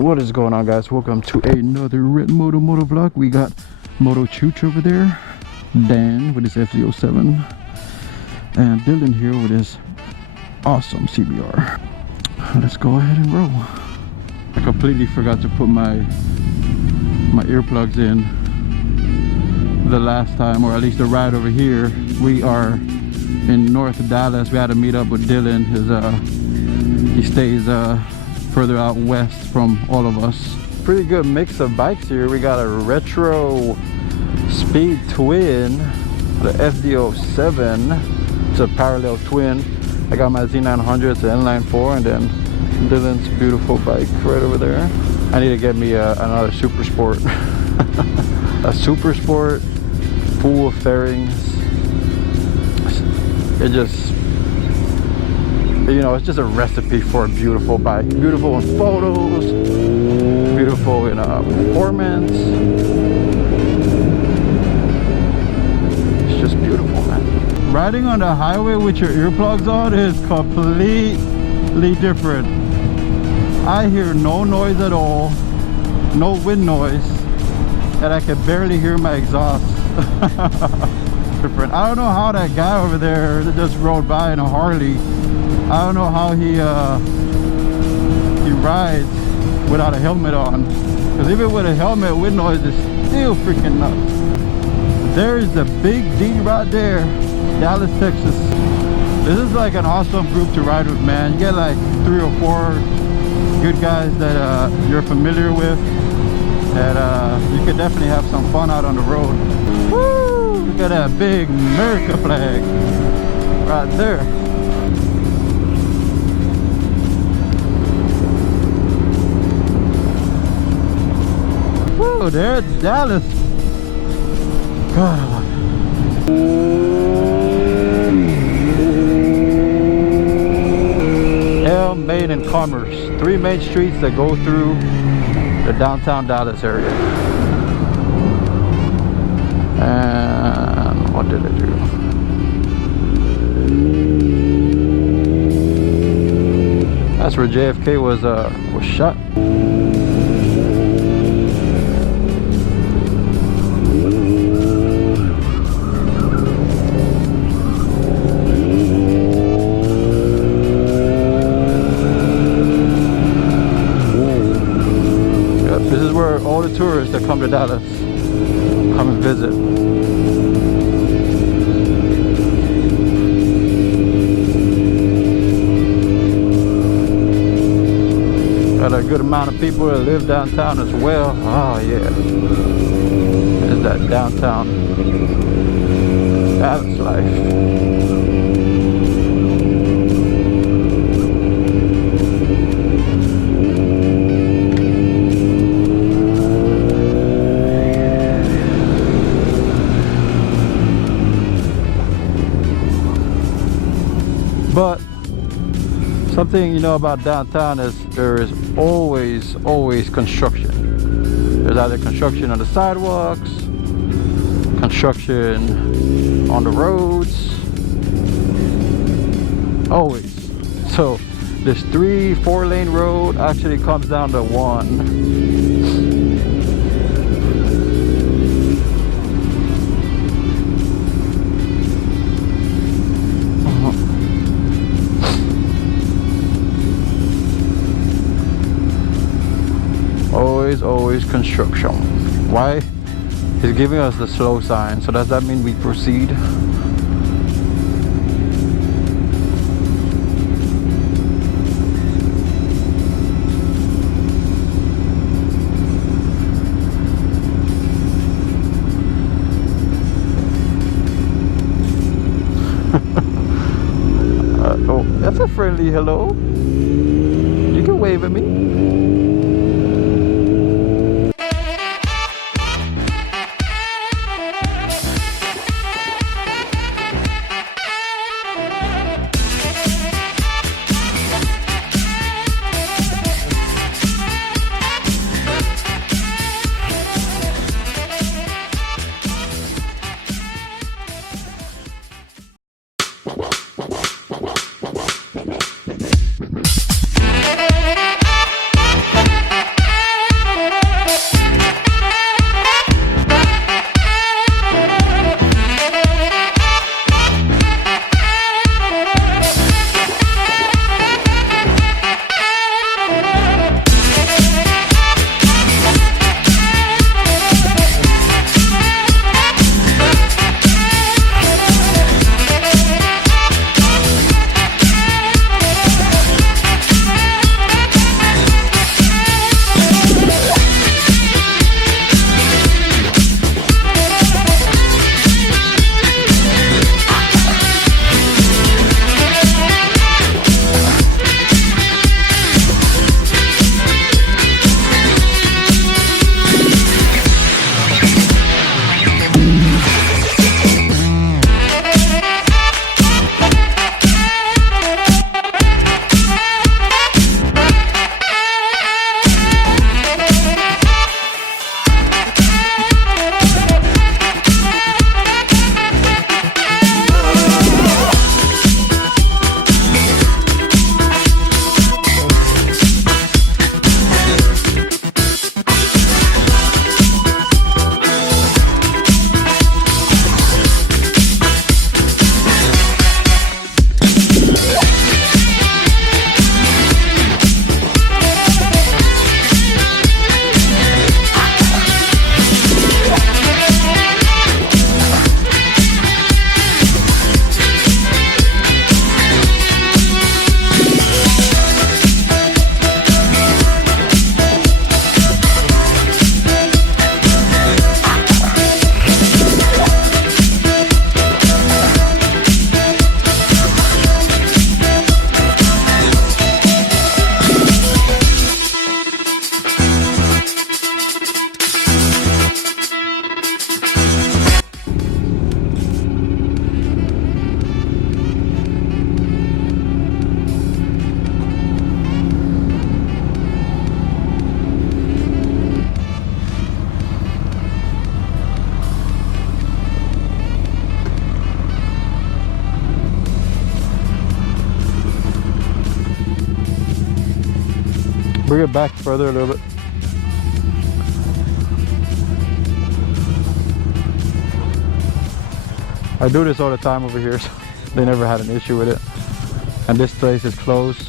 What is going on, guys? Welcome to another RET MOTO vlog. We got Moto Chooch over there, Dan with his FZ07, and Dylan here with his awesome CBR. Let's go ahead and roll. I completely forgot to put my earplugs in the last time, or at least the ride over here. We are in North Dallas. We had to meet up with Dylan. He stays further out west from all of us. Pretty good mix of bikes here. We got a retro speed twin, the FZ07. It's a parallel twin. I got my Z900, it's an N94, and then Dylan's beautiful bike right over there. I need to get me another Super Sport. A Super Sport, full of fairings. It just, you know, it's just a recipe for a beautiful bike. Beautiful in photos, beautiful in performance. It's just beautiful, man. Riding on the highway with your earplugs on is completely different. I hear no noise at all, no wind noise, and I can barely hear my exhaust. Different. I don't know how that guy over there that just rode by in a Harley, I don't know how he rides without a helmet on, because even with a helmet, wind noise is still freaking nuts. There's the big D right there, Dallas, Texas. This is like an awesome group to ride with, man. You get like 3 or 4 good guys that you're familiar with, and you could definitely have some fun out on the road. Woo! Look at that big America flag right there. Whoa, there's Dallas. God, I love it. Ellum, Main, and Commerce. 3 main streets that go through the downtown Dallas area. And what did it do? That's where JFK was shot. This is where all the tourists that come to Dallas come and visit. Got a good amount of people that live downtown as well. Oh yeah, there's that downtown Dallas life. But something you know about downtown is there is always construction. There's either construction on the sidewalks, construction on the roads, always. So this 3-4 lane road actually comes down to 1. Always construction. Why? He's giving us the slow sign, so does that mean we proceed? Oh, that's a friendly hello. You can wave at me. Bring it back further a little bit. I do this all the time over here, so they never had an issue with it. And this place is closed.